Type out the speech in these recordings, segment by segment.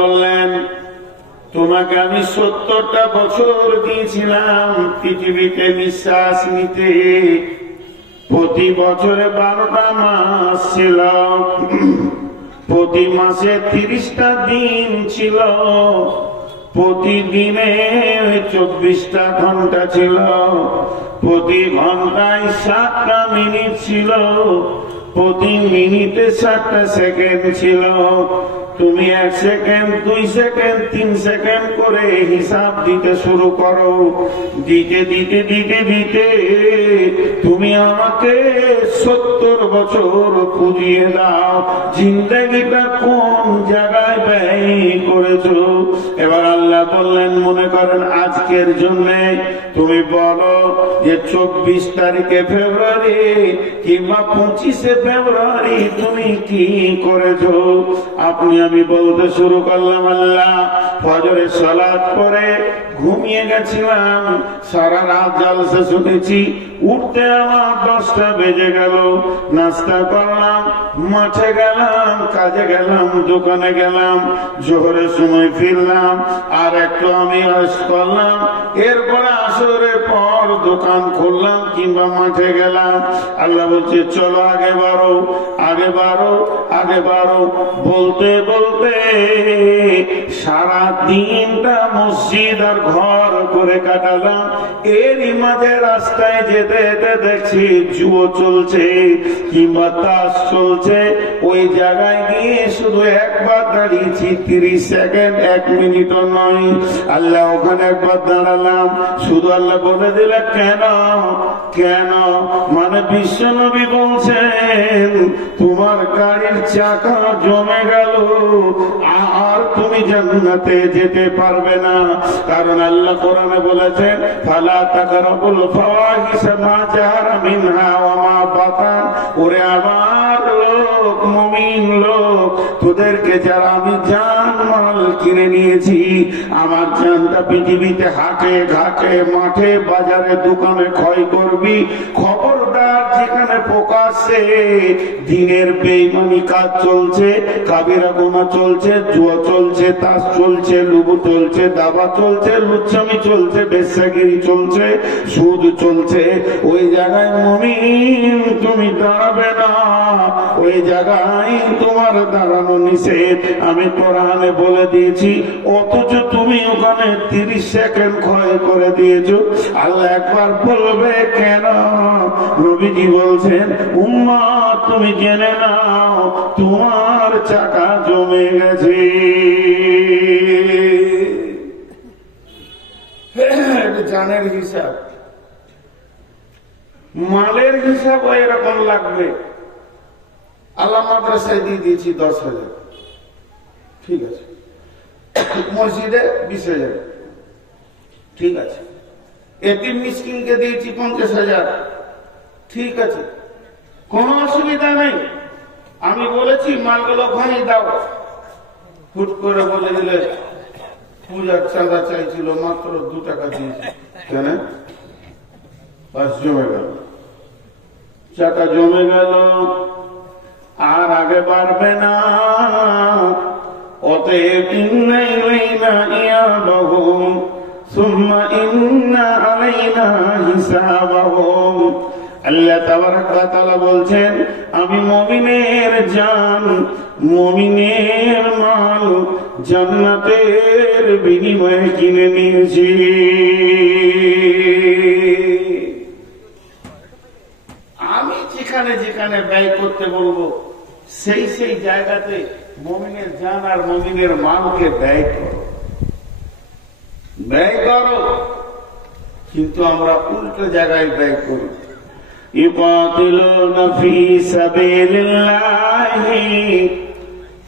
বললেন, তোমাকে আমি 70টা বছর দিয়েছিলাম পৃথিবীতে নিঃশ্বাস নিতে। প্রতি বছরে 12টা মাস ছিল, প্রতি মাসে 30টা দিন ছিল, প্রতিদিনে 24টা ঘন্টা ছিল, প্রতি ঘন্টায় 7টা মিনিট ছিল, প্রতি মিনিটে 7টা সেকেন্ড ছিল। তুমি 1 সেকেন্ড, 2 সেকেন্ড, 3 সেকেন্ড করে হিসাব দিতে শুরু করো। দিতে দিতে দিতে দিতে তুমি আমাকে 70 বছর পুজিয়ে দাও। জিন্দেগিটা কোন জায়গায় ব্যয় করেছো? এবার আল্লাহ বললেন, মনে করেন আজকের জন্য তুমি বলো যে 24 তারিখে ফেব্রুয়ারি কিংবা 25শে ফেব্রুয়ারি তুমি কি করেছো? আমি বলতে শুরু করলাম, আল্লাহ ফজরের সালাত পরে ঘুমিয়ে গেছিলাম, সারা রাত জলসা শুনেছি, উঠতে আমার 10টা বেজে গেল। নাস্তা করলাম, মাঠে গেলাম, কাজে গেলাম, দোকানে গেলাম, জোহরের সময় ফিরলাম, আর একটু আমি আশ করলাম, এরপরে আসরের পর দোকান খুললাম কিংবা মাঠে গেলাম। আল্লাহ বলছে, চলো আগে বাড়ো, আগে বাড়ো, আগে বাড়ো। বলতে বলতে সারা দিনটা মসজিদ আর ঘর করে কাটালাম। এরই মাঝে রাস্তায় যেতে যেতে দেখছি জুয়ো চলছে কিংবা তাস চলছে। ওই জায়গায় গিয়ে শুধু একবার দাঁড়িয়েছি, 30 সেকেন্ড, 1 মিনিটও নয়। আল্লাহ ওখানে একবার দাঁড়ালাম, শুধু আল্লাহ বলে দিলে, কেন কেন? মানে বিশ্বনবী বলছেন, তোমার গাড়ির চাকা জমে গেল, আর তুমি জান্নাতে যেতে পারবে না। কারণ আল্লাহ কোরআনে বলেছেন, ফালা তাকরাবুল ফাওয়াহিশা মা জাহারা মিনহা ওয়া মা বাতান। ওরে আমার লোক, মুমিন লোক, তোদেরকে যারা আমি জান মাল কিনে নিয়েছি, আমার জানটা পৃথিবীতে হাটে ঘাটে মাঠে বাজারে দোকানে ক্ষয় করবি, খবরদার যেখানে প্রকাশ্যে দিনের বেঈমানি কাজ চলছে, কাবিরা গুনাহ চলছে, জুয়া চলছে, তাস চলছে, লুবু চলছে, দাবা চলছে, লুচ্ছামি চলছে, বেশ্যাগিরি চলছে, সুদ চলছে, ওই জায়গায় মুমিন তুমি দাঁড়াবে না, ওই জায়গায় তোমার দাঁড়ানো নিষেধ। আমি কোরআনে বলে দিয়েছি, অথচ তুমি ওখানে 30 সেকেন্ড ক্ষয় করে দিয়েছো। আল্লাহ একবার বলবে, কেন? নবীজি বলছেন, উম্মত তুমি জেনে নাও, তোমার চাকা জমে গেছে। জানের হিসাব, মালের হিসাব এরকম লাগবে। আল্লাহ মাদ্রাসায় দিয়ে দিয়েছি 10,000, ঠিক আছে। মসজিদে 20,000, ঠিক আছে। এতিম মিসকিনকে দিয়েছি 50,000, ঠিক আছে, কোনো অসুবিধা নেই। আমি বলেছি মালগুলো ওখানেই দাও। হুট করে বলে দিলে পূজার চাঁদা চাইছিল, মাত্র 2 টাকা দিয়েছি, কেন? বাস জমে গেল, চাকা জমে গেল, আর আগে বাড়বে না। অতএব ইন্না ইলাইনা ইয়াবাহুম সুম্মা ইন্না আলাইনা হিসাবাহুম। আল্লাহ তাবারক ওয়া তাআলা বলছেন, আমি মুমিনের জান, মুমিনের মাল জান্নাতের বিনিময়ে কিনে নিয়েছি। আমি যেখানে যেখানে ব্যয় করতে বলবো, সেই সেই জায়গাতে মুমিনের জান আর মুমিনের মালকে ব্যয় করো, ব্যয় করো। কিন্তু আমরা উল্টো জায়গায় ব্যয় করি। يقاتلون في سبيل الله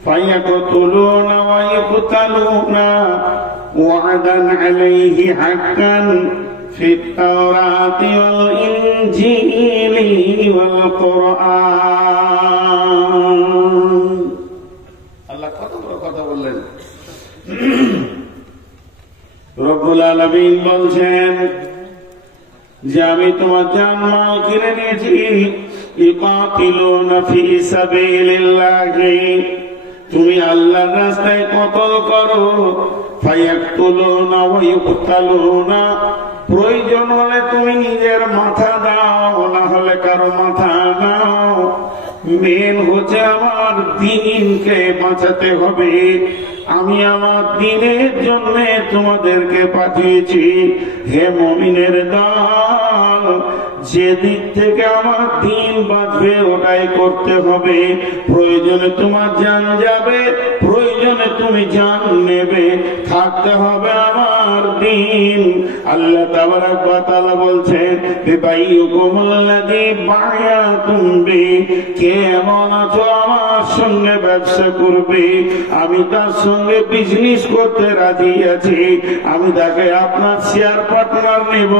فيقتلون ويقتلون وعدا عليه حقا في التوراة والإنجيل والقرآن। আল্লাহ কত বড় কথা বললেন। রব্বুল আলামিন বলছেন যে আমি তোমার জান মাল কিনে নিয়েছি। ইকাতিলুনা ফি সাবিলিল্লাহি তুমি আল্লাহর রাস্তায় কতল করো, ফায়াকতুলুনা ওয়া ইউকতালুনা, প্রয়োজন হলে তুমি নিজের মাথা দাও, না হলে কারো মাথা দাও। মেন হচ্ছে আমার দ্বীনকে বাঁচাতে হবে। আমি আমার দ্বীনের জন্য তোমাদেরকে পাঠিয়েছি। হে মুমিনের দল, যে দিক থেকে আমার দ্বীন বাঁচবে ওটাই করতে হবে। প্রয়োজনে তোমার জান যাবে, প্রয়োজনে তুমি জান নেবে, থাকতে হবে আমার দ্বীন। আল্লাহ তাবারাক ওয়া তাআলা বলছেন, বিবাইয়ুকুমুল্লাযী বায়াতুম বি, কে এমন আছো আমার সঙ্গে ব্যবসা করবে, আমি তার সঙ্গে বিজনেস করতে রাজি আছি, আমি তাকে আপনার শেয়ার পার্টনার নেব,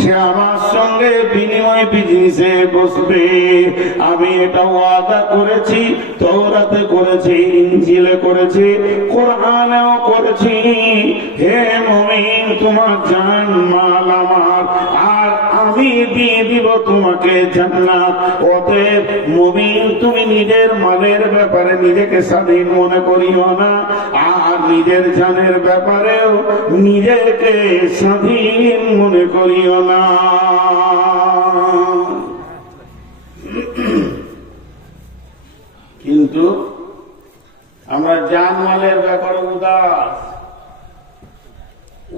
সে আমার সঙ্গে বিনিময় বিজনেসে বসবে। আমি এটা ওয়াদা করেছি, তাওরাতে করেছি, ইনজিলে করেছি, কোরআনেও করেছি। হে মুমিন, তোমার জান মাল আমার, আর আমি দিয়ে দিব তোমাকে জান্নাত। অতএব মুমিন, তুমি নিজের মালের ব্যাপারে নিজেকে স্বাধীন মনে করিও না, আর নিজের জানের ব্যাপারেও নিজেকে স্বাধীন মনে করিও না। কিন্তু আমরা জান মালের ব্যাপারে উদাস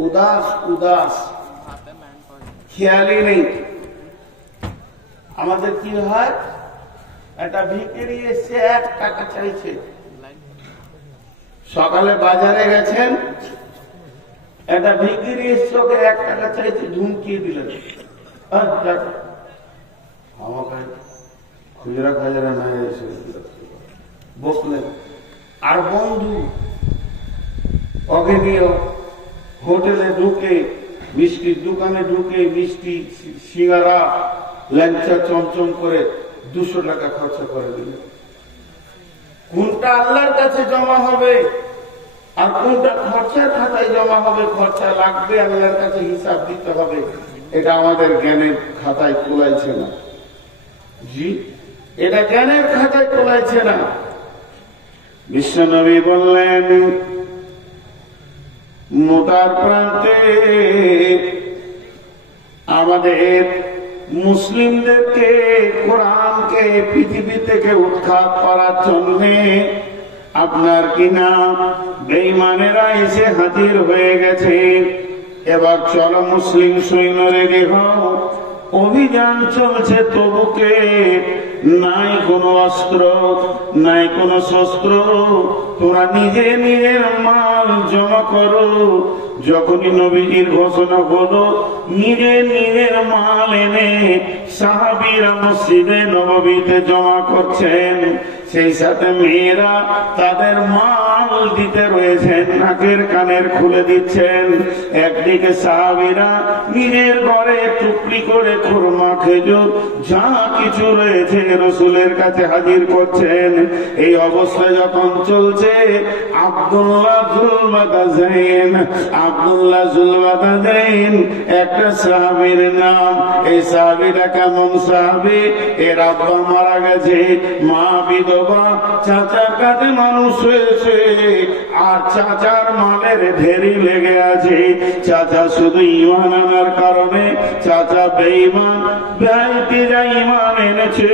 উদাস উদাস, খেয়ালই নেই। আমাদের কি হয়, একটা ভিখারি এসছে, 1 টাকা চাইছে। সকালে বাজারে গেছেন, একটা ভিখারি এসছে, ওকে 1 টাকা চাইছে, ধুমকিয়ে দিলেন, আমাকে খুচরা খাজরা না এসে বসলেন। আর বন্ধু ওকে নিয়ে হোটেলে ঢুকে, মিষ্টির দোকানে ঢুকে মিষ্টি, সিঙ্গারা, ল্যাংচা চমচম করে 200 টাকা খরচা করে দিল। কোনটা আল্লাহর কাছে জমা হবে আর কোনটা খরচার খাতায় জমা হবে, খরচা লাগবে, আল্লাহর কাছে হিসাব দিতে হবে, এটা আমাদের জ্ঞানের খাতায় তোলাইছে না। জি, এটা জ্ঞানের খাতায় তোলাইছে না। বিশ্বনবী বললেন, মোতার প্রান্তে আমাদের মুসলিমদেরকে, কোরআনকে পৃথিবী থেকে উৎখাত করার জন্য আপনার কিনা বেঈমানেরা এসে হাজির হয়ে গেছে। এবার চলো মুসলিম সৈন্য রেডি হও, অভিযান চলছে তবুকে, নাই কোনো অস্ত্র, নাই কোনো শস্ত্র, তোরা নিজে নিজের মাল জমা করো। যখনই নবীজির ঘোষণা হলো, নিজে নিজের মাল এনে সাহাবীরা মসজিদে নববীতে জমা করছেন। সেই সাথে মেয়েরা তাদের মাল দিতে রয়েছেন, নাকের কানের খুলে দিচ্ছেন। একদিকে সাহাবীরা নিজের ঘরে টুকরি করে খুরমা, খেজুর, যা কিছু রয়েছে রাসূলের কাছে হাজির করছেন। এই অবস্থা যখন চলছে, আব্দুল্লাহ জুলবাদাইন একটা সাহাবীর নাম। এই সাহাবীরা কেমন সাহাবী, এর আব্বা মারা গেছে, মা বিধবা, চাচার কাছে মানুষ হয়েছে, আর চাচার মালের ঢেরি লেগে আছে। চাচা শুধু ঈমান আনার কারণে, চাচা বেঈমান, ভাইটিরা ঈমান এনেছে,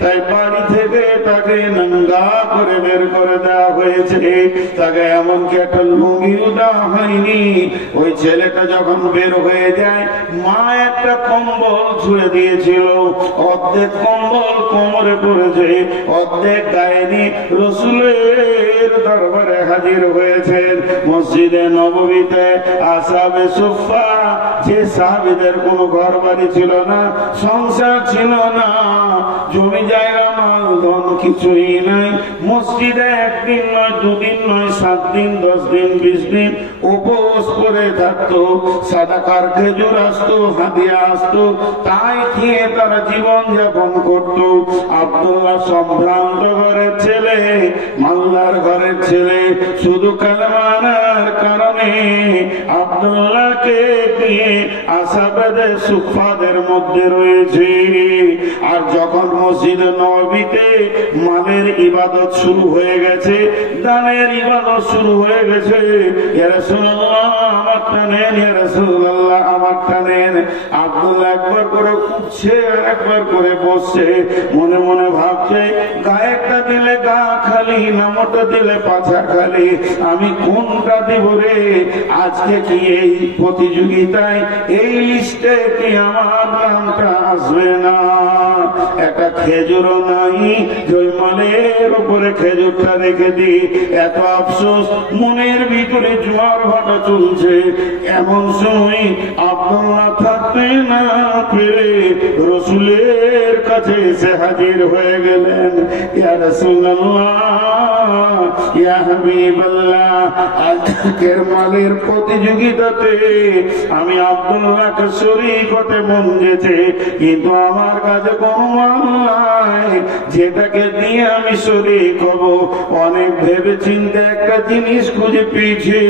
তাই বাড়ি থেকে তাকে নঙ্গা করে বের করে দেওয়া হয়েছে। তাকে এমনকি একটা লুঙ্গিও দেওয়া হয়নি। ওই ছেলেটা যখন বের হয়ে যায়, মা একটা কম্বল ছুঁড়ে দিয়েছিল, অর্ধেক কম্বল কোমরে পড়েছে, অর্ধেক গায়ে নিয়ে রাসূলের দরবারে হাজির হয়েছেন। মসজিদে নববীতে আসহাবে সুফফা, যে সাহাবীদের কোনো ঘর বাড়ি ছিল না, সংসার ছিল না, জমি জায়গা মাল ধন কিছুই নাই, মসজিদে 1 দিন নয়, 2 দিন নয়, 7 দিন, 10 দিন, 20 দিন উপোস করে থাকতো। সাদাকার খেজুর আসতো, হাদিয়া আসতো, তাই খেয়ে তারা জীবন যাপন করতো। আব্দুল্লাহ সম্ভ্রান্ত ঘরের ছেলে, মাল্লার ঘরের ছেলে, শুধু কালেমার কারণে আব্দুল্লাহকে দিয়ে আসহাবে সুফফাদের মধ্যে রয়েছে। আর যখন মসজিদ নববীতে মালের ইবাদত শুরু হয়ে গেছে, দানের ইবাদত শুরু হয়ে গেছে। ইয়া রাসূলুল্লাহ আমারটা নেন, ইয়া রাসূলুল্লাহ আমারটা নেন। আব্দুল্লাহ একবার করে উঠছে আর একবার করে বসছে, মনে মনে ভাবছে গায়েরটা দিলে গা খালি, নামটা দিলে পাছা খালি, আমি কোনটা দিব রে? আজকে কি এই প্রতিযোগিতায় এই লিস্টে কি আমার নামটা আসবে না? একটা খেজুরও নাই, জয়মালের উপরে খেজুরটা রেখে দি। এত আফসোস, মনের ভিতরে জোয়ার ভাটা চলছে। এমন সময় আব্দুল্লাহ থাকতে না পেরে রসুলের কাছে এসে হাজির হয়ে গেলেন। ইয়া রাসূলুল্লাহ, ইয়া হাবিবাল্লাহ, আজকের মালের প্রতিযোগিতাতে আমি আব্দুল্লাহকে শরীক হতে মন যেছে, কিন্তু আমার কাছে কোনো মাল নাই যেটাকে দিয়ে আমি শরীক হব। অনেক ভেবে চিন্তে একটা জিনিস খুঁজে পেয়েছি।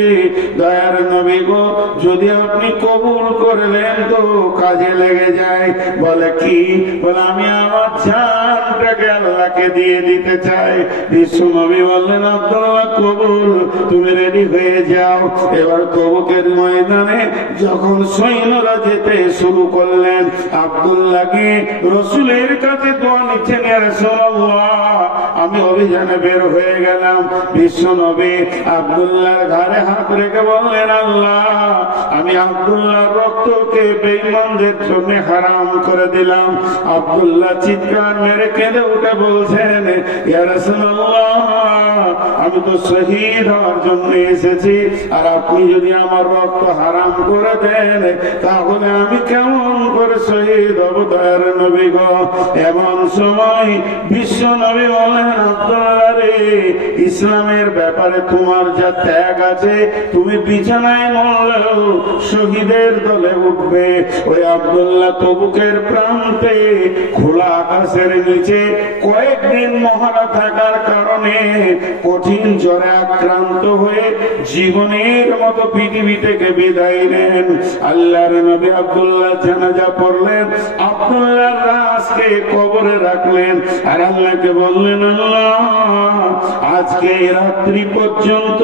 দয়ার নবী গো, যদি আপনি কবুল করলেন তো কাজে লেগে যায়। বলে কি? বলে আমি আমার জানটাকে আল্লাহকে দিয়ে দিতে চাই। বিশ্ব নবী বললেন আব্দুল্লাহ কবুল, তুমি রেডি হয়ে যাও। এবার তবুকের ময়দানে যখন সৈন্যরা যেতে শুরু করলেন, আব্দুল্লাহকে রসুলের কাছে দোয়া নিচ্ছেন, ইয়া রাসূলুল্লাহ আমি অভিযানে বের হয়ে গেলাম। বিশ্ব নবী আব্দুল্লাহর ঘাড়ে হাত রেখে বললেন আল্লাহ, আমি আব্দুল্লাহর রক্তকে বেঈমানদের জন্য হারাম করে দিলাম। আব্দুল্লাহ চিৎকার মেরে কেঁদে উঠে বলছেন, ইয়া রাসূলুল্লাহ আমি তো শহীদ হওয়ার জন্য এসেছি, আর আপনি যদি আমার রক্ত হারাম করে দেন তাহলে আমি কেমন করে শহীদ হব? দয়ার নবী গো, এমন সময় বিশ্ব নবী বলেন আব্দুল্লাহ রে, ইসলামের ব্যাপারে তোমার যা ত্যাগ আছে, তুমি বিছানায় মরলেও শহীদের দলে উঠবে। ওই আব্দুল্লাহ তবুকের প্রান্তে খোলা আকাশের নিচে কয়েকদিন মহারা থাকার কারণে কঠিন জ্বরে আক্রান্ত হয়ে জীবনের মতো পৃথিবী থেকে বিদায় নেন। আল্লাহর নবী আব্দুল্লাহ জানাজা পড়লেন, আব্দুল্লাহর লাশকে কবরে রাখলেন, আর আল্লাহকে বললেন আল্লাহ আজকে রাত্রি পর্যন্ত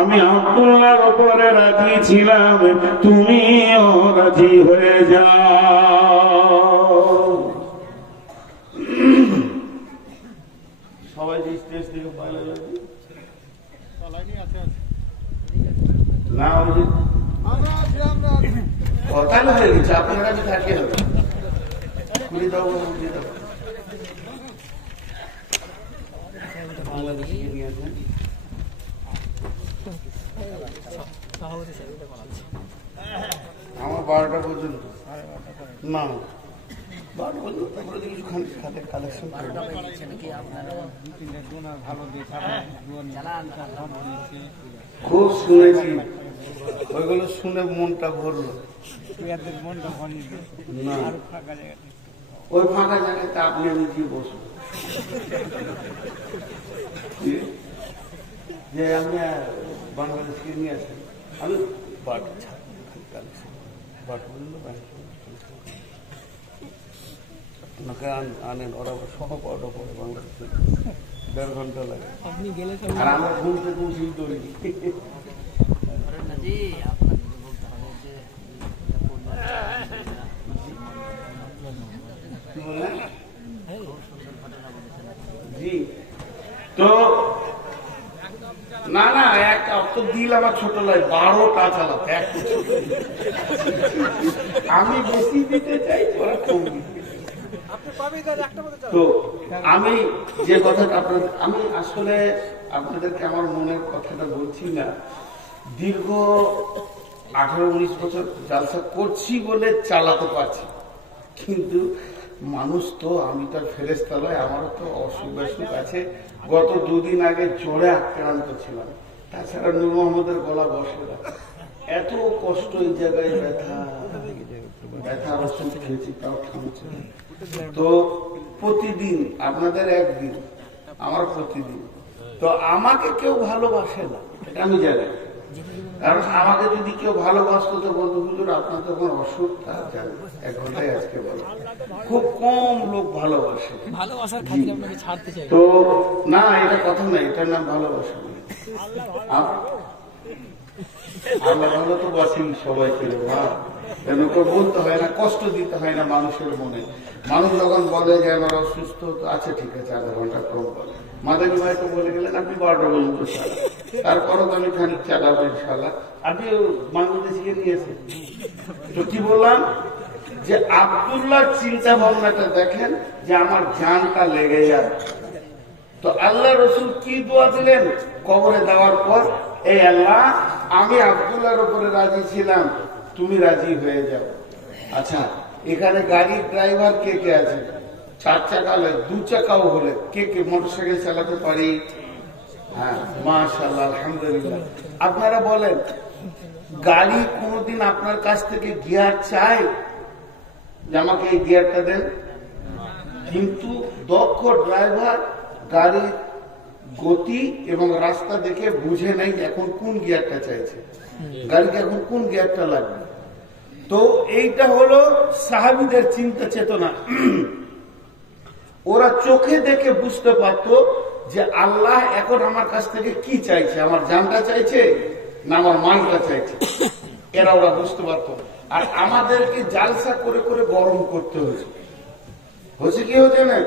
আমি আব্দুল্লাহর উপরে রাজি ছিলাম, তুমিও রাজি হয়ে যাও। সবাই যে স্টেজ থেকে পাইলে না কথা হয়ে গেছে, আপনার কাছে থাকে খুলে দাও, বাংলাদেশে নিয়ে আসেন। আমার 12টা পর্যন্ত না, 12টা পর্যন্ত, তারপরে কিছু খাদের কালেকশন খুব শুনেছি, ওইগুলো শুনে মনটা ভরলো না। ওই ফাঁকা জায়গাতে আপনি আমি কি বসবো যে আমি বাংলাদেশকে নিয়ে আসেন, আমি আনেন, ওরা সহ পাওয়াটা পরে বাংলাদেশে 1.5 ঘন্টা লাগে, আর আমরা ঘুম থেকে উঠি তৈরি। জি, তো না না, এক অত দিল আমার ছোট লাগে, 12টা চালাতে এক, আমি বেশি দিতে চাই, ওরা কম দিতে। তো আমি যে কথাটা আমি আসলে আপনাদেরকে আমার মনের কথাটা বলছি না, দীর্ঘ 18-19 বছর জালসা করছি বলে চালাতে পারছি, কিন্তু মানুষ তো, আমি তো ফেরেশতা নয়, আমারও তো অসুখ বিসুখ আছে। গত 2 দিন আগে জ্বরে আক্রান্ত ছিলাম, তাছাড়া নূর মোহাম্মদের গলা বসে না, এত কষ্ট, এই জায়গায় ব্যথার ওষুধ খেয়েছি তাও থামছে। তো প্রতিদিন আপনাদের একদিন, আমার প্রতিদিন, তো আমাকে কেউ ভালোবাসে না, এটা আমি জানি, কারণ আমাকে যদি কেউ ভালোবাসতো তো বলতো হুজুর আপনার তখন অসুখ, তা জানি 1 ঘন্টায় আজকে বলো। খুব কম লোক ভালোবাসে, ভালোবাসার খাতিরে আপনাকে ছাড়তে চাই তো না, এটা কথা না, এটার নাম ভালোবাসা। আল্লাহ ভালো তো বাসি সবাইকে, বলতে হয় না, কষ্ট দিতে হয় না মানুষের মনে। মানুষ যখন বলে যে আমার অসুস্থ, তো আচ্ছা ঠিক আছে 1/2 ঘন্টা কম বলে। মাদানী ভাই তো বলে গেলেন আপনি 12টা পর্যন্ত চালান, তারপরও তো আমি খানিক চালাবো ইনশাল্লাহ। আপনি বাংলাদেশ গিয়ে নিয়েছেন তো কি বললাম যে আব্দুল্লাহ চিন্তা ভাবনাটা দেখেন যে আমার জানটা লেগে যায়। তো আল্লাহ রসুল কি দোয়া দিলেন কবরে দেওয়ার পর, এই আল্লাহ আমি আব্দুল্লাহর উপরে রাজি ছিলাম, তুমি রাজি হয়ে যাও। আচ্ছা, এখানে গাড়ির ড্রাইভার কে কে আছে? 4 চাকা হলে 2 চাকাও হলে কে কে মোটরসাইকেল চালাতে পারি? হ্যাঁ, মাশাআল্লাহ, আলহামদুলিল্লাহ। আপনারা বলেন, গাড়ি কোনদিন আপনার কাছ থেকে গিয়ার চায় যে আমাকে এই গিয়ারটা দেন? কিন্তু দক্ষ ড্রাইভার গাড়ির গতি এবং রাস্তা দেখে বুঝে নেই এখন কোন গিয়ারটা চাইছে, গাড়িকে এখন কোন গিয়ারটা লাগবে। তো এইটা হলো সাহাবীদের চিন্তা চেতনা। ওরা চোখে দেখে বুঝতে পারত যে আল্লাহ এখন আমার কাছ থেকে কি চাইছে, আমার জানটা চাইছে না আমার মালটা চাইছে, ওরা বুঝতে পারত। আর আমাদেরকে জালসা করে করে গরম করতে হয়েছে কি হচ্ছে না,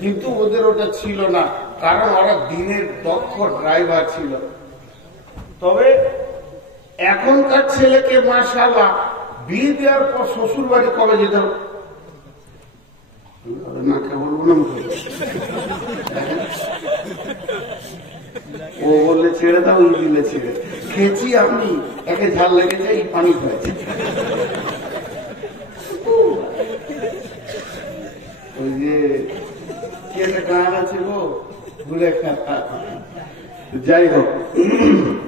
কিন্তু ওদের ওটা ছিল না, কারণ ওরা দিনের দক্ষ ড্রাইভার ছিল। তবে এখনকার ছেলেকে মাশাআল্লাহ বিয়ে দেওয়ার পর শ্বশুর বাড়ি কবে যেতে হবে না, কেবল ও বললে ছেড়ে দাও, ওই দিলে ছেড়ে খেয়েছি আমি, একে ঝাল লেগেছে, এই পানি হয়েছে। ওই যে কি একটা গান আছে গো, ভুলে, যাই হোক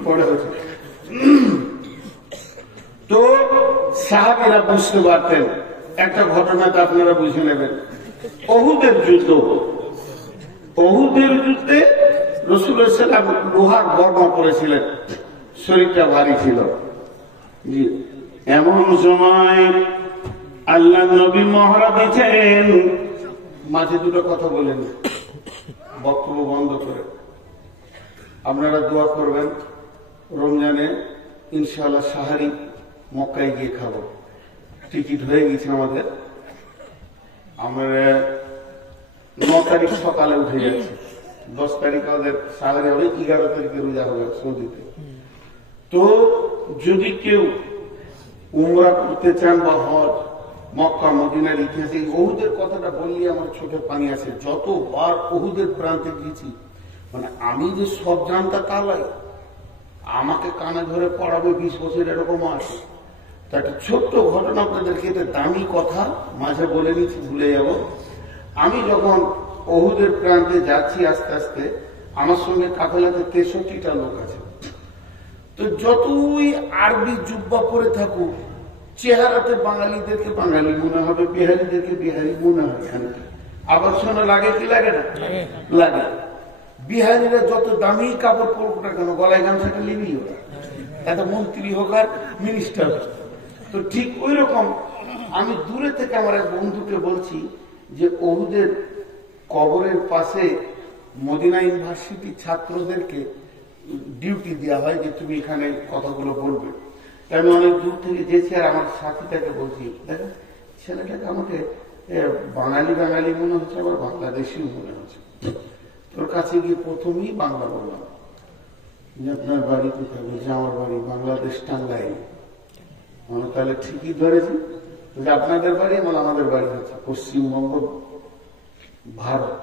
পরে হচ্ছে। তো সাহাবীরা বুঝতে পারতেন। একটা ঘটনাটা আপনারা বুঝে নেবেন। ওহুদের যুদ্ধে রাসূলুল্লাহ সাল্লাল্লাহু আলাইহি ওয়াসাল্লাম লোহার বর্মা পরেছিলেন, শরীরটা ভারী ছিল। জি, এমন সময় আল্লাহ নবী মহড়া দিচ্ছেন, মাঝে 2টা কথা বলেন, বক্তব্য বন্ধ করে। আপনারা দোয়া করবেন, রমজানে ইনশাআল্লাহ সাহারি মক্কায় গিয়ে খাবো। টিকিট হয়ে গেছে আমাদের, আমরা 9 তারিখ সকালে উঠে যাচ্ছি, 10 তারিখ আমাদের সাহারি হবে, 11 তারিখে রোজা হবে সৌদিতে। তো যদি কেউ উমরা করতে চান বা হজ, মক্কা মদিনার ইতিহাসে ওহুদের কথাটা বললে আমার চোখে পানি আসে। যতবার ওহুদের প্রান্তে গিয়েছি, মানে আমি যে সব জানতা তা লাই, আমাকে কানে ধরে পড়াবে 20 বছর এরকম আছে। তা একটা ছোট্ট ঘটনা আপনাদেরকে, এটা দামি কথা মাঝে বলে নিচ্ছি, ভুলে যাব। আমি যখন ওহুদের প্রান্তে যাচ্ছি আস্তে আস্তে, আমার সঙ্গে কাফেলাতে 63টা লোক আছে। তো যতই আরবি জুব্বা পরে থাকুক, চেহারাতে বাঙালিদেরকে বাঙালি মনে হবে, বিহারিদেরকে বিহারি মনে হয়। আবার শোনা লাগে কি লাগে না? লাগে। বিহারিরা যত দামি কাপড় পরুক না কেন, গলায় গামছাটা লিবি ওরা, এত মন্ত্রী হোক আর মিনিস্টার হোক। তো ঠিক ওই রকম আমি দূরে থেকে আমার এক বন্ধুকে বলছি যে ওহুদের কবরের পাশে মদিনা ইউনিভার্সিটি ছাত্রদেরকে ডিউটি দেওয়া হয় যে তুমি এখানে কথাগুলো বলবে। আমি অনেক দূর থেকে যেছি, আর আমার সাথীটাকে বলছি, দেখো ছেলেটাকে আমাকে বাঙালি বাঙালি মনে হচ্ছে, আবার বাংলাদেশিও মনে হচ্ছে। তোর কাছে গিয়ে প্রথমেই বাংলা বললাম যে আপনার বাড়ি কোথায়? বলছে আমার বাড়ি বাংলাদেশ, টাঙ্গাইল। মানে তাহলে ঠিকই ধরেছি, আপনাদের বাড়ি? মানে আমাদের বাড়ি হচ্ছে পশ্চিমবঙ্গ, ভারত।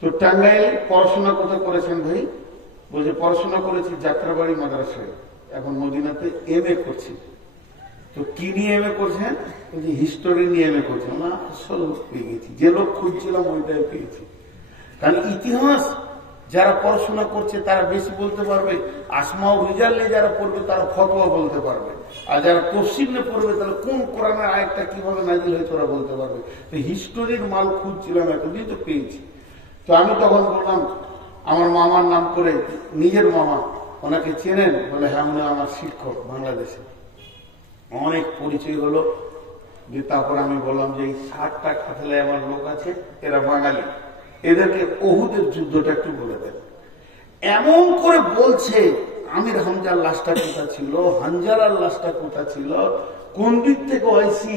তো টাঙ্গাইল পড়াশোনা কোথায় করেছেন ভাই? বলছে পড়াশোনা করেছি যাত্রাবাড়ি মাদ্রাসায়, এখন মদিনাতে MA করছি। তো কি নিয়ে MA করছেন? বলছি হিস্টোরি নিয়ে MA করছেন। না, আসল পেয়ে গেছি, যে লোক খুঁজছিলাম ওইটাই পেয়েছি। কারণ ইতিহাস যারা পড়াশোনা করছে তারা বেশি বলতে পারবে, আসমা ও রিজাল্টে যারা পড়বে তারা ফতোয়া বলতে পারবে, আর যারা তফসিলে পড়বে তাহলে কোন কোরআনের আয়াতটা কিভাবে নাজিল হয়েছে ওরা বলতে পারবে। তো হিস্টোরির মাল খুঁজছিলাম, এতদিন তো পেয়েছি। তো আমি তখন বললাম, আমার মামার নাম করে, নিজের মামা, ওনাকে চেনেন? বলে হ্যাঁ, উনি আমার শিক্ষক বাংলাদেশে। অনেক পরিচয় হলো। তারপর আমি বললাম যে এই 60টা কাফেলায় আমার লোক আছে, এরা বাঙালি, এদেরকে ওহুদের যুদ্ধটা একটু বলে দেন। এমন করে বলছে আমির হামজার লাশটা কোথা ছিল, হানজালার লাশটা কোথা ছিল, কোন দিক থেকে ওয়াইসি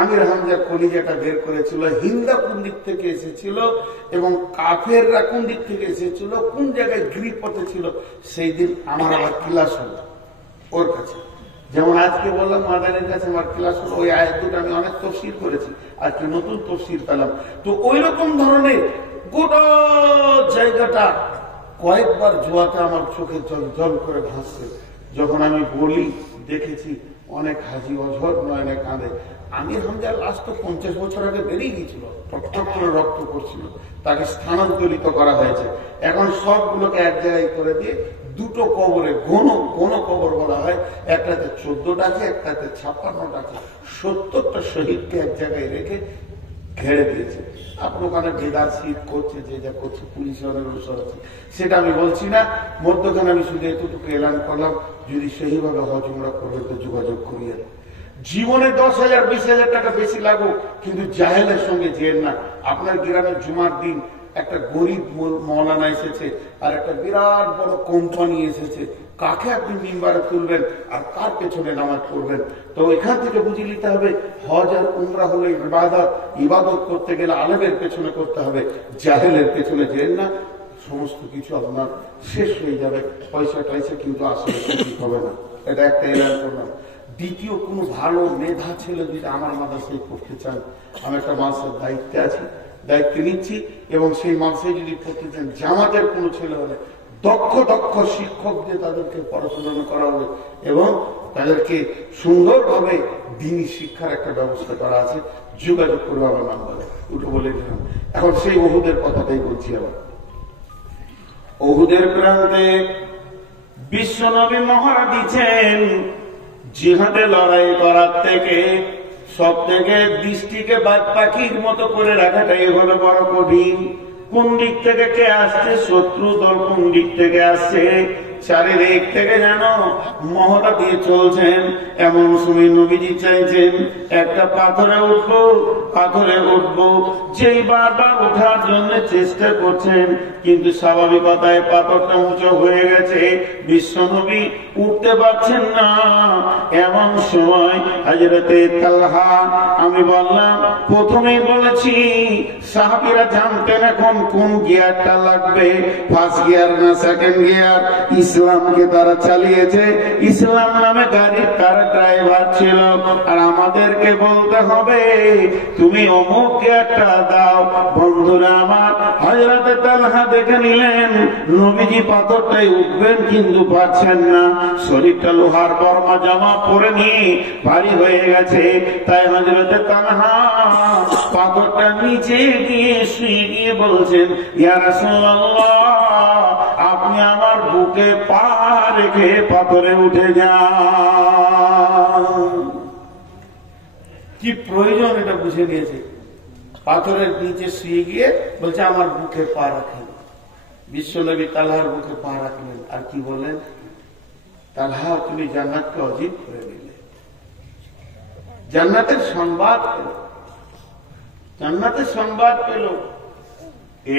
আমির হামজার কলিজাটা বের করেছিল, হিন্দা কোন দিক থেকে এসেছিল এবং কাফেররা কোন দিক থেকে এসেছিল, কোন জায়গায় গিরিপথে ছিল। সেই দিন আমার আবার ক্লাস হলো ওর কাছে। যেমন আজকে বললাম মাদানের কাছে আমার ক্লাস হলো, ওই আয়াত দুটো আমি অনেক তফসির করেছি, আজকে নতুন তফসির পেলাম। তো ওই রকম ধরনের গোটা জায়গাটা কয়েকবার জোয়াতে আমার চোখে জল জল করে ভাসছে। যখন আমি বলি দেখেছি অনেক হাজি অঝর নয়নে কাঁদে। আমির হামজার লাশ তো 50 বছর আগে বেরিয়ে গিয়েছিল, টকটক করে রক্ত পড়ছিল, তাকে স্থানান্তরিত করা হয়েছে। এখন সবগুলোকে এক জায়গায় করে দিয়ে দুটো কবরে, ঘন কবর বলা হয়, একটাতে 14টা আছে, একটাতে 56টা আছে, 70টা শহীদকে এক জায়গায় রেখে ঘেরে দিয়েছে। আপনার ওখানে বেদার শীত করছে, যে যা করছে, পুলিশের অনুসর আছে, সেটা আমি বলছি না। মধ্যখানে আমি শুধু এতটুকু এলান করলাম, যদি সেইভাবে হজ উমরা করবে তো যোগাযোগ করিয়ে। জীবনে 10,000 20,000 টাকা বেশি লাগুক, কিন্তু জাহেলের সঙ্গে যেন না। আপনার গ্রামের জুমার দিন একটা গরিব মৌলানা এসেছে আর একটা বিরাট বড় কোম্পানি এসেছে, কাকে আপনি মিম্বারে তুলবেন আর কার পেছনে নামাজ পড়বেন? তো এখান থেকে বুঝে নিতে হবে হজ আর উমরা হলো ইবাদত। ইবাদত করতে গেলে আলেমের পেছনে করতে হবে, জাহেলের পেছনে যেন না। সমস্ত কিছু আপনার শেষ হয়ে যাবে, পয়সা টয়সা কিন্তু আসলে ঠিক হবে না। এটা একটা এলান করলাম। দ্বিতীয়, কোনো ভালো মেধা ছেলে যদি আমার মাদ্রাসায় পড়তে চান, আমি একটা মাদ্রাসার দায়িত্বে আছি, দায়িত্ব নিচ্ছি, এবং সেই মাদ্রাসায় যদি পড়তে চান, জামাতের কোনো ছেলে হলে দক্ষ শিক্ষক দিয়ে তাদেরকে পড়াশোনা করা হবে এবং তাদেরকে সুন্দরভাবে দিনী শিক্ষার একটা ব্যবস্থা করা আছে। যোগাযোগ করবো আমার নাম্বারে, দুটো বলে দিলাম। এখন সেই ওহুদের কথাটাই বলছি। আবার ওহুদের প্রান্তে বিশ্বনবী মহড়া দিচ্ছেন, জিহাদে লড়াই করার থেকে সব থেকে দৃষ্টিকে বাদ পাখির মতো করে রাখাটাই হলো বড় কঠিন। কোন দিক থেকে কে আসছে, শত্রু দল কোন দিক থেকে আসছে, চারিদিক থেকে যেন মহড়া দিয়ে চলছেন। এমন সময় নবীজি চাইছেন একটা পাথরে উঠবো, যেই বারবার ওঠার জন্য চেষ্টা করছেন, কিন্তু স্বাভাবিকতায় পাথরটা উঁচু হয়ে গেছে, বিশ্বনবী উঠতে পারছেন না। এমন সময় হযরতে তালহা, আমি বললাম প্রথমেই বলেছি সাহাবীরা জানতেন এখন কোন গিয়ারটা লাগবে, ফার্স্ট গিয়ার না সেকেন্ড গিয়ার। ইসলামকে তারা চালিয়েছে, ইসলাম নামে গাড়ির তারা ড্রাইভার ছিল, আর আমাদেরকে বলতে হবে তুমি অমুক গিয়ারটা দাও। বন্ধুরা আমার, হযরতে তালহা দেখে নিলেন নবীজি পাথরটাই উঠবেন কিন্তু পারছেন না, শরীরটা লোহার বর্মা জামা পরে নিয়ে ভারী হয়ে গেছে। তাই হযরতে তালহা পাথরটা নিচে গিয়ে শুয়ে গিয়ে বলছেন, ইয়া রাসূলুল্লাহ, আপনি আমার বুকে পা রেখে পাথরে উঠে যান। কি প্রয়োজন এটা বুঝে নিয়েছে। পাথরের নিচে শুয়ে গিয়ে বলছে আমার বুকে পা রাখেন। বিশ্বনবী তালহার বুকে পা রাখলেন আর কি বলেন, তালহা তুমি জান্নাতকে অজিব করে দিলে। জান্নাতের সংবাদ পেল, জান্নাতের সংবাদ পেল।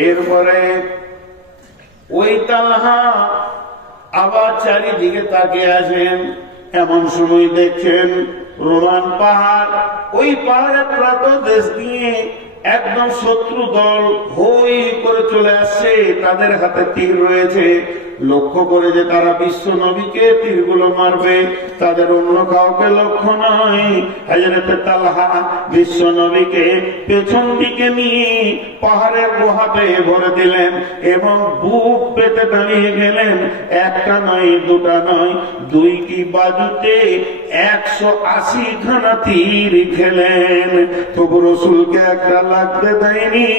এরপরে ওই তালহা আবার চারিদিকে তাকিয়ে আছেন। এমন সময় দেখছেন রোমান পাহাড়, ওই পাহাড়ের প্রান্তদেশ দিয়ে একদম শত্রু দল হই করে চলে আসছে, তাদের হাতে তীর রয়েছে। লক্ষ্য করে যে তারা বিশ্ব নবীকে তীরগুলো মারবে, তাদের অন্য কাউকে লক্ষ্য নয়। হযরত তালহা বিশ্ব নবীকে পেছন দিকে নিয়ে পাহাড়ের গুহাতে ভরে দিলেন এবং বুক পেতে দাঁড়িয়ে গেলেন। একটা নয়, দুটা নয়, দুইটি বাজুতে 180 খানা তীর খেলেন, তবু রসুলকে একটা লাগতে দেয়নি।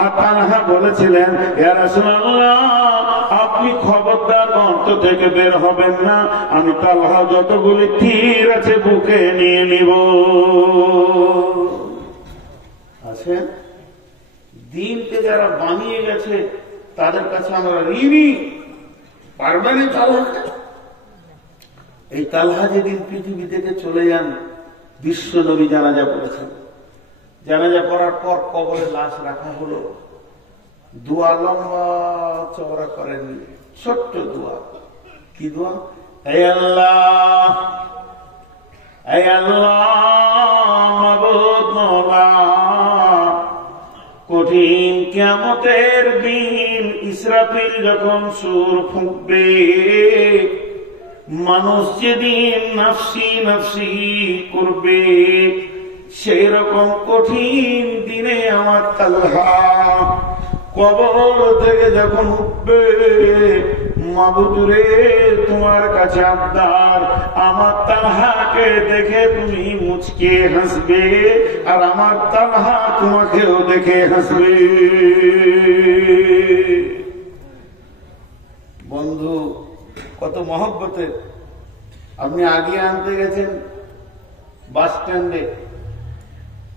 আর তালহা বলেছিলেন, ইয়া রাসূলুল্লাহ, আপনি খবরদার গর্ত থেকে বের হবেন না, আমি তালহা যতগুলি তীর আছে বুকে নিয়ে নিব। আছে দিনকে যারা বানিয়ে গেছে তাদের কাছে আমরা ঋণী। পারবেন তালহা এই তালহা যেদিন পৃথিবী থেকে চলে যান, বিশ্ব নবী জানাজা পড়েছেন। জানাজা পড়ার পর কবরে লাশ রাখা হলো। দোয়া লম্বা চওড়া করেন, ছোট্ট দোয়া। কি দোয়া? হে আল্লাহ, হে আল্লাহ, মাবুদ মওলা, কঠিন কিয়ামতের দিন ইসরাফিল যখন সুর ফুঁকবে, মানুষ যেদিন নাফসি নাফসি করবে, সেই রকম কঠিন দিনে আমার তালহা কবর থেকে যখন উঠবে, মাবুদ রে, তোমার কাছে আবদার, আমার তালহাকে দেখে তুমি মুচকে হাসবে, আর আমার তালহা তোমাকেও দেখে হাসবে। বন্ধু, কত মহব্বতে আপনি আগে আনতে গেছেন বাস স্ট্যান্ডে,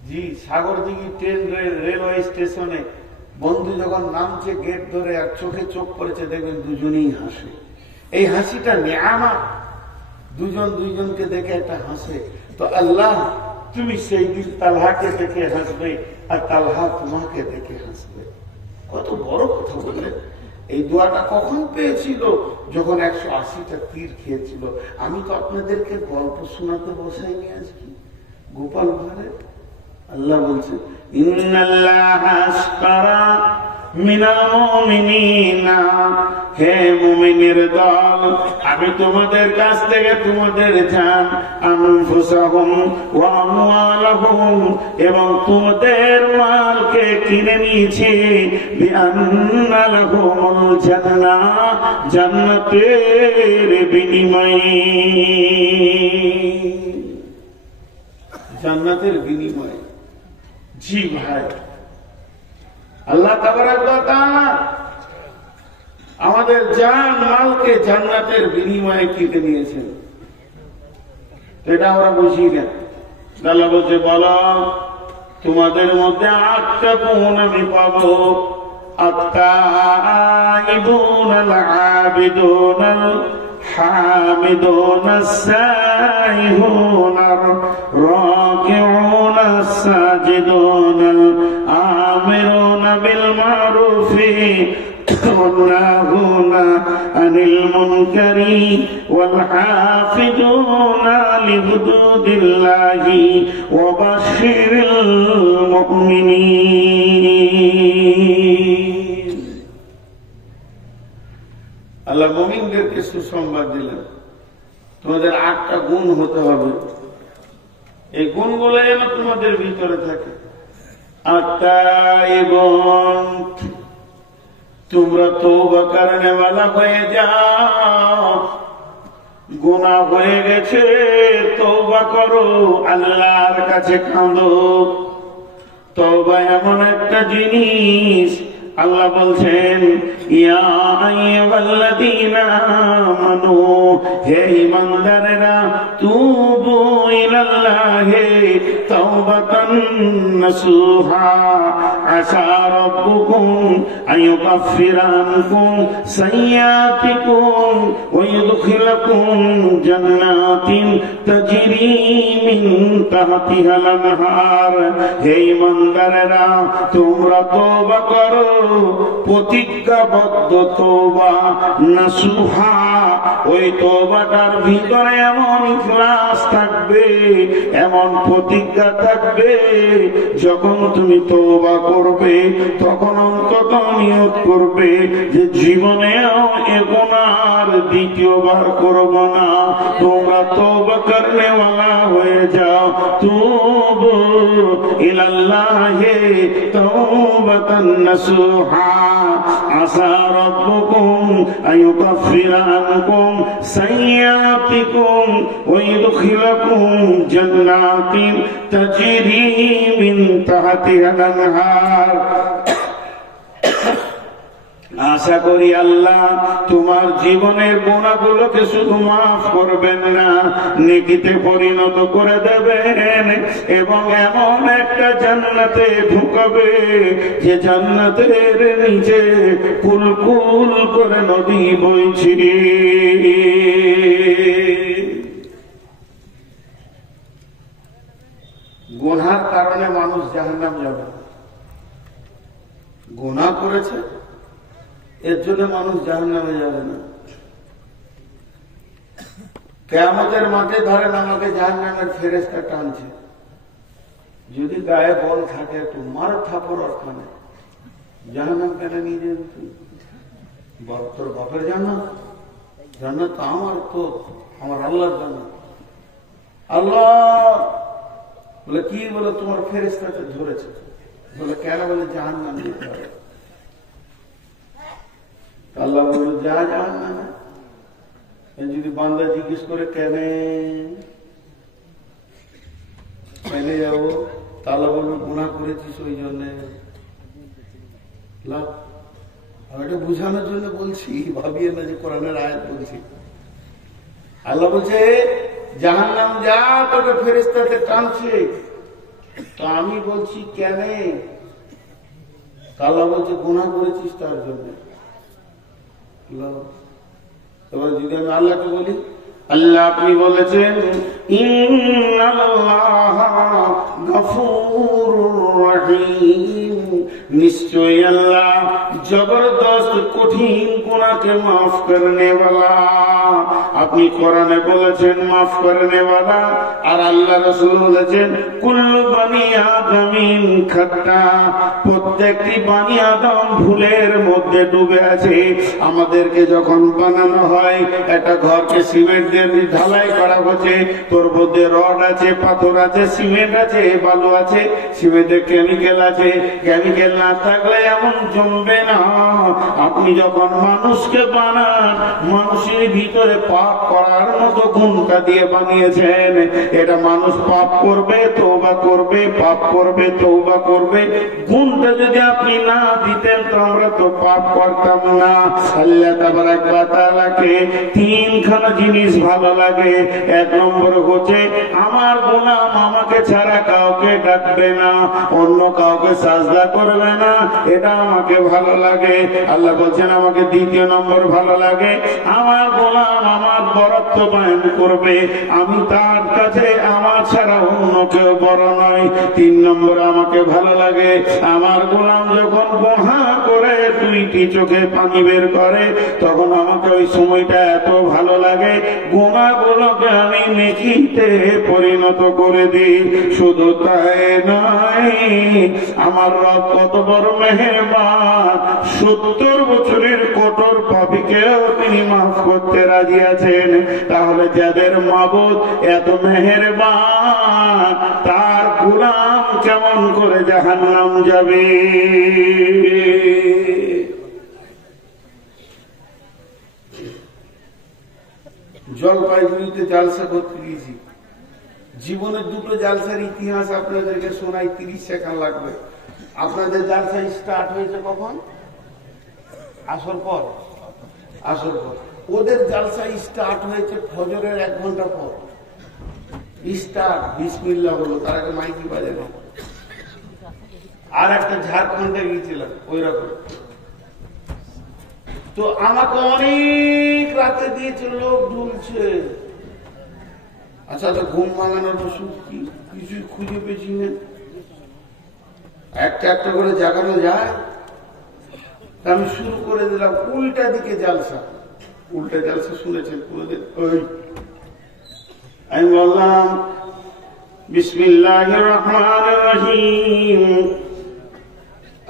জি সাগরদিঘি ট্রেন রেলওয়ে স্টেশনে, বন্ধু যখন নামছে গেট ধরে আর চোখে চোখ পড়েছে, দেখবেন দুজনেই হাসে। এই হাসিটা নিয়ামত, দুজন দুইজনকে দেখে একটা হাসে। তো আল্লাহ, তুমি সেই দিন তালহাকে দেখে হাসবে, আর তালহা তোমাকে দেখে হাসবে। কত বড় কথা বললেন। এই দোয়াটা কখন পেয়েছিল? যখন 180টা তীর খেয়েছিল। আমি তো আপনাদেরকে গল্প শোনাতে বসাইনি আজকে গোপাল ভাঁড়ে। আল্লাহ বলছেন, ইন্নাল্লাহা আশতারা মিনাল মুমিনিনা, হে মুমিনের দল, আমি তোমাদের কাছ থেকে তোমাদের জান, আনফুসাহুম ওয়া আমওয়ালাহুম, এবং তোমাদের মালকে কিনে নিয়েছি, বিআন্না লাহুমুল জান্নাহ, জান্নাতের বিনিময়ে, জান্নাতের বিনিময়ে। জি ভাই, আল্লাহ তাবারাক ওয়া তাআলা আমাদের জান মালকে জান্নাতের বিনিময়ে কিনে নিয়েছেন। এটা আমরা বুঝি না। আল্লাহ বলছে, বলো তোমাদের মধ্যে 8টা গুণ আমি পাবো, আত-তাইবুন আল-আবিদুন الحامدون السائحون الراكعون الساجدون الآمرون بالمعروف والناهون عن المنكر والحافظون لحدود الله وبشر المؤمنين। আল্লাহ মুমিনদেরকে সুসংবাদ দিলেন, তোমাদের 8টা গুণ হতে হবে। এই গুণগুলো যেন তোমাদের ভিতরে থাকে। আত-তাইবুন, তোমরা তওবা করনেওয়ালা হয়ে যাও। গুনাহ হয়ে গেছে, তওবা করো, আল্লাহর কাছে কাঁদো। তওবা এমন একটা জিনিস, আল্লাহ বলছেন, ইয়া আইয়ুহাল্লাযীনা আমানু, হে ঈমানদারেরা, তুবু ইলাল্লাহি তাওবাতান নাসুহা, আসা রাব্বুকুম আইয়ুকাফিরা আনকুম সাইয়্যাতিকুম ওয়া ইউদখিলাকুম জান্নাতিন তাজরি মিন তাহতিহাল আনহার। হে ঈমানদারেরা, তোমরা তওবা করো, প্রতিজ্ঞাবদ্ধ তওবা, নাসুহা, ওই তওবাটার ভিতরে এমন ইখলাস থাকবে, এমন প্রতিজ্ঞা থাকবে, যখন তুমি তওবা করবে তখন অন্তত নিয়ত করবে যে জীবনেও এ গুনাহ দ্বিতীয়বার করব না। তোমরা তওবা করনেওয়ালা হয়ে যাও। তুবু ইলাল্লাহি তাওবাতান নাসুহা, আসা রাব্বুকুম আইয়ুকাফিরা আনকুম সাইয়্যাতিকুম ওয়া ইউদখিলাকুম জান্নাতিন তাজরি মিন তাহতিহাল আনহার। আশা করি আল্লাহ তোমার জীবনের গুনাহগুলোকে শুধু মাফ করবেন না, নেকিতে পরিণত করে দেবেন, এবং এমন একটা জান্নাতে ঢুকাবে যে জান্নাতের নিচে কুলকুল করে নদী বইছে। মানুষ জাহান্নামে যাবে না। কিয়ামতের মাঠে ধরেন আমাকে জাহান্নামের ফেরেশতা টানছে, যদি গায়ে বল থাকে একটু মার থাপড় ওখানে, জাহান্নাম কেন নিয়ে যাবে তুই? তোর বাপের জান্নাত? জান্নাত তো আমার, তো আমার আল্লাহর জান্নাত। আল্লাহ বলে কি? বলে তোমার ফেরেশতাকে ধরেছে। বলে কেন? বলে জাহান্নাম যেতে হবে। আল্লাহ বলল যা জাহান্নামে। যদি বান্দা জিজ্ঞেস করে কেন যাবো, তাহলে বলবে গুনাহ করেছিস ওই জন্যে। আমি এটা বুঝানোর জন্য বলছি, ভাবিয়ে না যে কোরআনের আয়াত বলছি। আল্লাহ বলছে জাহান্নাম যা, তোকে ফেরেশতাতে টানছে। তো আমি বলছি কেন? আল্লাহ বলছে গুনাহ করেছিস তার জন্য। এবার যদি আমি আল্লাহকে বলি, আল্লাহ আপনি বলেছেন ইন্নাল্লাহা গফুরুর রহিম, নিশ্চয়ই আল্লাহ জবরদস্ত কঠিন গুনাহকে মাফ করনে ওয়ালা। আপনি কোরআনে বলেছেন মাফ করনে ওয়ালা, আর আল্লাহ রাসূল বলেছেন কুল্লু বানি আদমিন খাতা, প্রত্যেকটি বানি আদম ভুলের মধ্যে ডুবে আছে। আমাদেরকে যখন বানানো হয়, একটা ঘরকে সিমেন্ট দিয়ে ঢালাই করা হচ্ছে, তোর মধ্যে রড আছে, পাথর আছে, সিমেন্ট আছে, বালু আছে, সিমেন্টে কেমিক্যাল আছে। কেমিক্যাল না থাকলে এমন জমবে না। আপনি যখন মানুষকে বানান, মানুষের ভিতরে পাপ করার মতো গুণটা দিয়ে বানিয়েছেন। এটা মানুষ পাপ করবে, তওবা করবে, পাপ করবে, তওবা করবে। গুণটা যদি আপনি না দিতেন তো আমরা তো পাপ করতাম না। আল্লাহ তাবারাক ওয়া তাআলাকে তিনখানা জিনিস ভালো লাগে। এক নম্বর হচ্ছে আমার গোলাম আমাকে ছাড়া কাউকে ডাকবে না, অন্য কাউকে সাজদা করবে না, এটা আমাকে ভালো লাগে। আল্লাহ বলছেন আমাকে দ্বিতীয় নম্বর ভালো লাগে আমার গোলাম আমার বরত্ব বয়ান করবে, আমি তার কাছে আমার ছাড়া অন্য কেউ বড় নয়। তিন নম্বর আমাকে ভালো লাগে আমার গোলাম যখন গুনাহ করে দুইটি চোখে পানি বের করে, তখন আমাকে ওই সময়টা এত ভালো লাগে, গুনাহগুলোকে আমি নেকিতে পরিণত করে দিই। শুধু তাই নয়, আমার রব কত বড় মেহেরবান, 70 বছরের কঠোর পাপীকেও তিনি মাফ করতে রাজি আছেন। তাহলে যাদের মাবুদ এত মেহেরবান, তার গোলাম কেমন করে জাহান্নাম যাবে? জলপাইগুড়িতে জালসা করতে গিয়েছি। জীবনের দুটো জালসার ইতিহাস আপনাদেরকে শোনাই, 30 সেকেন্ড লাগবে। আপনাদের জালসা স্টার্ট হয়েছে কখন? আসর পর। আসর পর। ওদের জালসা স্টার্ট হয়েছে ফজরের 1 ঘন্টা পর। স্টার্ট বিসমিল্লাহ হলো, তার আগে মাইকি বাজে না। আর একটা ঝাড়খণ্ডে গিয়েছিলাম ওই রকম। তো আমাকে অনেক রাতে দিয়েছে, লোক ঢুলছে। আচ্ছা, তো ঘুম ভাঙানোর ওষুধ কি? কিছুই খুঁজে পেয়েছি না। একটা একটা করে জাগানো যায়। আমি শুরু করে দিলাম উল্টা দিকে জালসা। উল্টা জালসা শুনেছেন? আমি বললাম বিসমিল্লাহির রহমানির রহিম।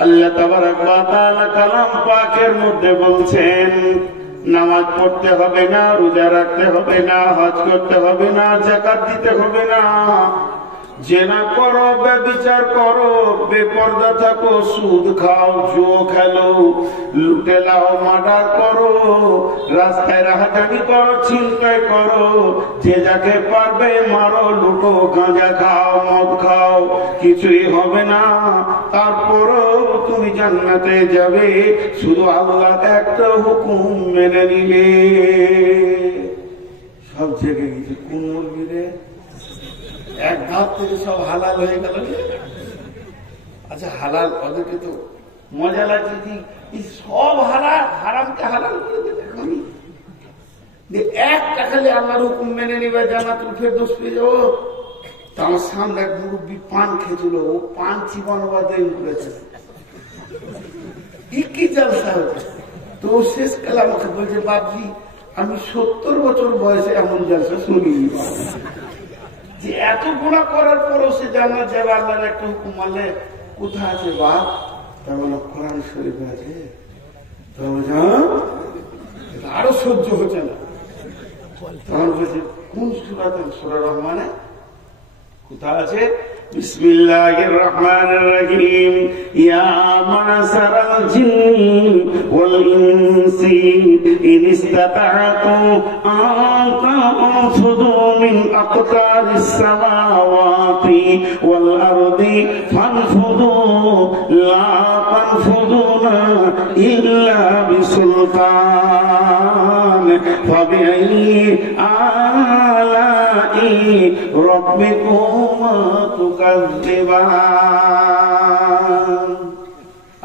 আল্লাহ তাবারাক ওয়া তাআলা কালাম পাকের মধ্যে বলছেন নামাজ পড়তে হবে না, রোজা রাখতে হবে না, হজ করতে হবে না, যাকাত দিতে হবে না, জেনা করো, ব্যভিচার করো, বেপরদা থাকো, সুদ খাও, জুয়া খেলো, লুটে লাও, মার্ডার করো, রাস্তায় রাহাজানি করো, ছিনতাই করো, যে যাকে পারবে মারো, লুটো, গাঁজা খাও, মদ খাও, কিছুই হবে না। তারপরও তুমি জান্নাতে যাবে, শুধু আল্লাহ একটা হুকুম মেনে নিলে। সব জেগে গেছে। কোন মুরগিরে এক ধাপ থেকে সব হালাল হয়ে গেল। আচ্ছা, হালাল ওদেরকে তো মজা লাগছে কি সব হালাল, হারামকে হালাল করে দেবে। একটা খালি আল্লাহর হুকুম মেনে নিবে, জান্নাতুল ফেরদৌস পেয়ে যাবো। তো আমার সামনে এক মুরব্বী পান খেয়েছিল, ও পান চিবানো বাদে করেছে। কি জালসা হচ্ছে? তো তো শেষ কালে আমাকে বলছে, বাপজি আমি 70 বছর বয়সে এমন জলসা শুনিনি, যে এত গুণা করার পরও সে জান্নাত যাবে আল্লাহর একটা হুকুম মানলে। কোথায় আছে বাপ? তা বলো কোরআন শরীফে আছে। তো আরো সহ্য হচ্ছে না, তখন বলছে কোন সূরাতে? সূরা রহমানে কোথায় আছে? বিসমিল্লাহির রহমানির রহিম, ইয়া মা'শারাল জিন্নি ওয়াল ইনসি ইন ইসতাতা'তুম আন তানফুযু মিন আকতারিস সামাওয়াতি ওয়াল আরদি ফানফুযু লা তানফুযুনা ইল্লা বিসুলতান ফাবিআইয়ি আলাই রাব্বিকুমা তুকাজ্জিবান।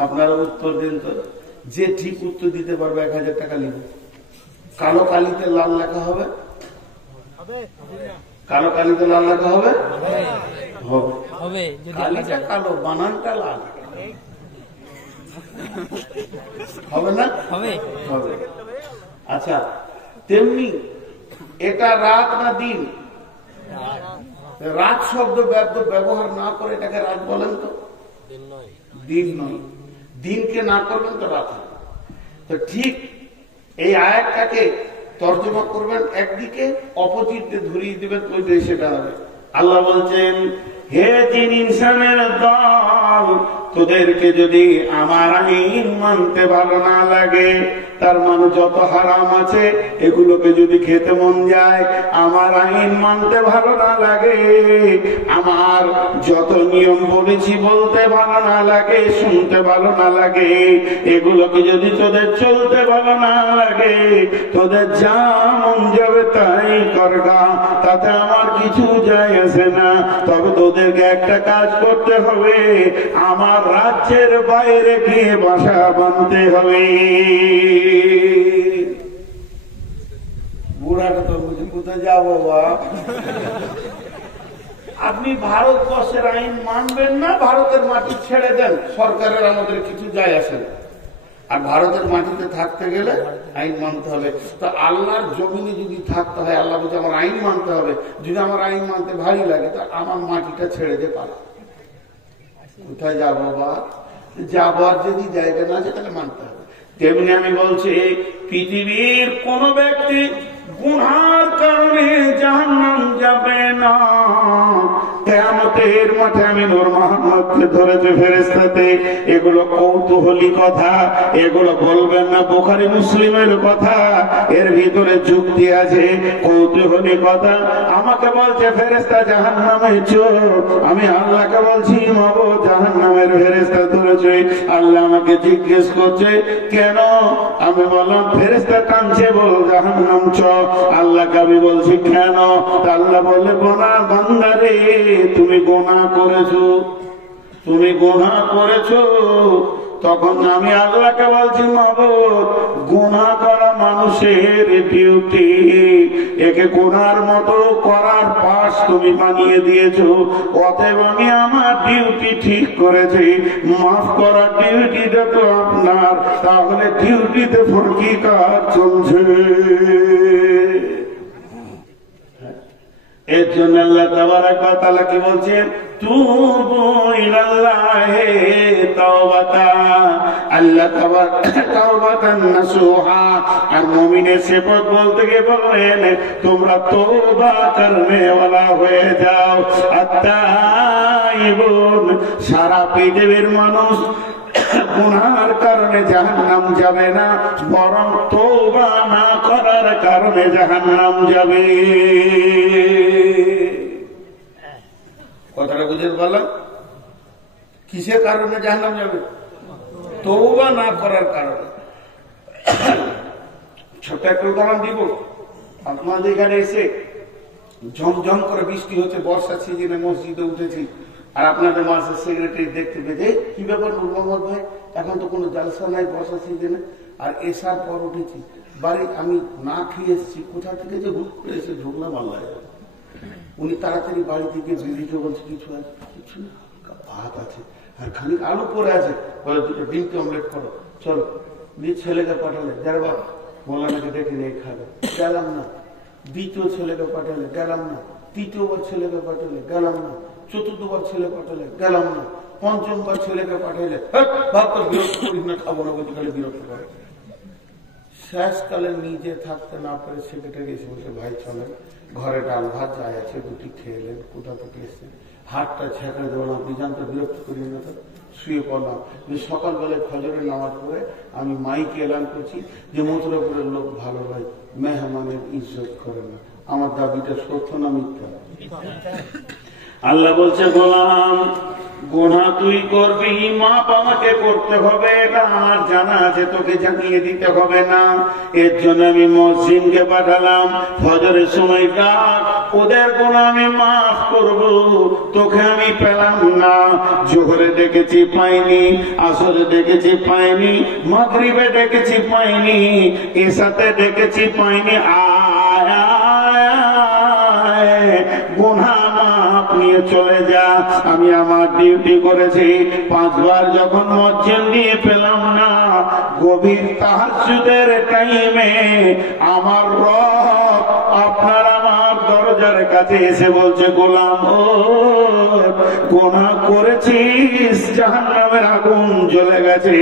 আপনারা উত্তর দিন তো, যে ঠিক উত্তর দিতে পারবে 1000 টাকা লিখবে। কালো কালিতে লাল লেখা হবে? কালো কালিতে লাল লেখা হবে? হবে। কালিটা কালো, বানানটা লাল হবে না? হবে। আচ্ছা, তেমনি এটা রাত না দিন? রাত শব্দ ব্যবহার না করে এটাকে রাত বলেন তো? দিন নয়। দিনকে না করবেন তো রাত হবে। তো ঠিক এই আয়াতটাকে তর্জমা করবেন একদিকে, অপোজিট ধরিয়ে দিবেন ওইটাই সেটা হবে। আল্লাহ বলছেন, হে জিন ইনসানের দল, তোদেরকে যদি আমার আইন মানতে ভালো না লাগে, তার মানে যত হারাম আছে এগুলোকে যদি খেতে মন যায়, আমার আইন মানতে ভালো না লাগে, আমার যত নিয়ম বলেছি বলতে ভালো না লাগে, শুনতে ভালো না লাগে, এগুলোকে যদি তোদের চলতে ভালো না লাগে, তোদের যা মন যাবে তাই করগা, তাতে আমার কিছু যায় আসে না। তবে তোদেরকে একটা কাজ করতে হবে, আমার রাজ্যের বাইরে গিয়ে বাসা বাঁধতে হবে। বুড়াটা তো বুঝি কোথায় যাবো বা? আপনি ভারতবর্ষের আইন মানবেন না, ভারতের মাটি ছেড়ে দেন, সরকারের আমাদের কিছু যায় আসে না। আর ভারতের মাটিতে থাকতে গেলে আইন মানতে হবে। তো আল্লাহর জমিনে যদি থাকতে হয়, আল্লাহ বলছে আমার আইন মানতে হবে। যদি আমার আইন মানতে ভারী লাগে, তা আমার মাটিটা ছেড়ে দে পারে। কোথায় যাবো বা? যাবার যদি জায়গা না আছে তাহলে মানতে হবে। তেমনি আমি বলছি, পৃথিবীর কোন ব্যক্তি গুনার কারণে জাহান্নাম যাবে না। কিয়ামতের মাঠে আমি নূর মুহাম্মদকে ধরেছে ফেরেশতাতে। এগুলো কৌতূহলী কথা, এগুলো বলবেন না বুখারী মুসলিমের কথা, এর ভিতরে যুক্তি আছে, কৌতূহলী কথা। আমাকে বলছে ফেরেশতা জাহান্নামে চোর, আমি আল্লাহকে বলছি মাবুদ জাহান্নামের ফেরেশতা ধরেছে। আল্লাহ আমাকে জিজ্ঞেস করছে কেন? আমি বললাম ফেরেশতা টানছে, বল জাহান্নাম চ। আল্লাহকে আমি বলছি কেন? আল্লাহ বলে গোনাহ বান্দা রে, তুমি গোনাহ করেছো, তুমি গোনাহ করেছো। তখন আমি আল্লাহকে বলছি মাবুদ গুনাহ করা মানুষের ডিউটি, একে গুনার মতো করার পাশ তুমি বানিয়ে দিয়েছো, অতএব আমি আমার ডিউটি ঠিক করেছি, মাফ করার ডিউটিটা তো আপনার। তাহলে ডিউটিতে ফাঁকি কাজ চলছে। এর জন্য আল্লাহ তাবারাক ওয়া তাআলা কি বলছেন? তুবু ইলাল্লাহি তাওবাতান, আল্লাহ তাওবাতান নাসুহা। আর মুমিনের সিফাত বলতে গিয়ে বলেন তোমরা তওবা করনে ওয়ালা হয়ে যাও। আত-তাইবুন, সারা পৃথিবীর মানুষ গুনার কারণে জাহান্নাম যাবে না, বরং তওবা না করার কারণে জাহান্নাম যাবে। কথাটা বুঝে বললাম? কিসের কারণে জাহান্নাম যাবে? তওবা না করার কারণে। ছোট একটা উদাহরণ দিব। আপনাদের এখানে এসে ঝমঝম করে বৃষ্টি হচ্ছে, বর্ষার সিজনে মসজিদে উঠেছি, আর আপনাদের মাসের সেক্রেটারি দেখতে পেয়ে কি ব্যাপার নূর মোহাম্মদ ভাই, এখন তো কোনো জলসা নাই বর্ষার সিজনে, আর এসার পর উঠেছি বাড়ি, আমি না খেয়ে এসেছি, কোথা থেকে যে হুট করে এসে ঢুকলাম আল্লাহ। উনি তাড়াতাড়ি বাড়ি থেকে বেরিয়ে বলছে কিছু আছে? কিছু না, ভাত আছে আর খানিক আলু পরে আছে, বলে দুটো ডিম অমলেট করো, চলো। দিয়ে ছেলেকে পাঠালে, যারা বাবা মৌলানাকে দেখে নিয়ে খাবে, গেলাম না। দ্বিতীয় ছেলেকে পাঠালে, গেলাম না। তৃতীয়বার ছেলেকে পাঠালে, গেলাম না। চতুর্থবার ছেলে পাঠালে, গেলাম না। পঞ্চমবার ছেলেকে পাঠাইলে, ভাবতো বিরক্ত করিস না, খাবো না, বলতে গেলে বিরক্ত করে। শেষকালে নিজে থাকতে না পারে সেক্রেটারি এসে বলছে, ভাই চলেন, ঘরে ডাল ভাত যাই আছে দুটি খেয়ে এলেন, কোথা থেকে এসে হাতটা ছেঁকড়ে দেবো, আপনি জানতে বিরক্ত করি না। তো শুয়ে পড়লাম। সকালবেলায় ফজরের নামাজ পড়ে আমি মাইকে এলান করছি যে মথুরাপুরের লোক ভালো হয়, মেহমানের ইজ্জত করে না। আমার দাবিটা সত্য না মিথ্যা? আল্লাহ বলছে, গোলাম গুনাহ তুই করবি, মাপ আমাকে করতে হবে, এটা আমার জানা আছে, তোকে জানিয়ে দিতে হবে না। এর জন্য আমি মসজিদকে পাঠালাম, ফজরের সময় ডাক, ওদের গুনাহ আমি মাফ করব, তোকে আমি পেলাম না। জোহরে ডেকেছি পাইনি, আসরে ডেকেছি পাইনি, মাগরিবে ডেকেছি পাইনি, এশাতে ডেকেছি পাইনি। গুনাহ মাপ নিয়ে চলে যা। আমি আমার ডিউটি করেছি। 5 বার যখন মসজিদ দিয়ে পেলাম না, গভীর তাহাজ্জুদের টাইমে আমার রব আপনার আমার দরজার কাছে এসে বলছে, গোলাম ও গুনাহ করেছিস, জাহান্নামের আগুন জ্বলে গেছে,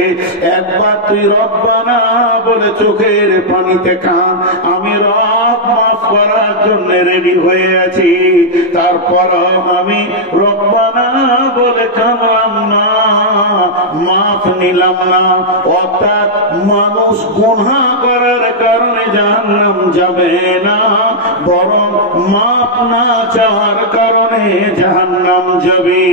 একবার তুই রব্বানা বলে চোখের পানিতে কাঁদ, আমি রব মাফ করার জন্য রেডি হয়ে আছি। তারপর আমি রব্বানা বলে কাঁদলাম না, মাফ নিলাম না। অর্থাৎ মানুষ গুনাহ করার কারণে জাহান্নাম যাবে না, বরং মাফ না চাওয়ার কারণে জাহান্নাম যাবে।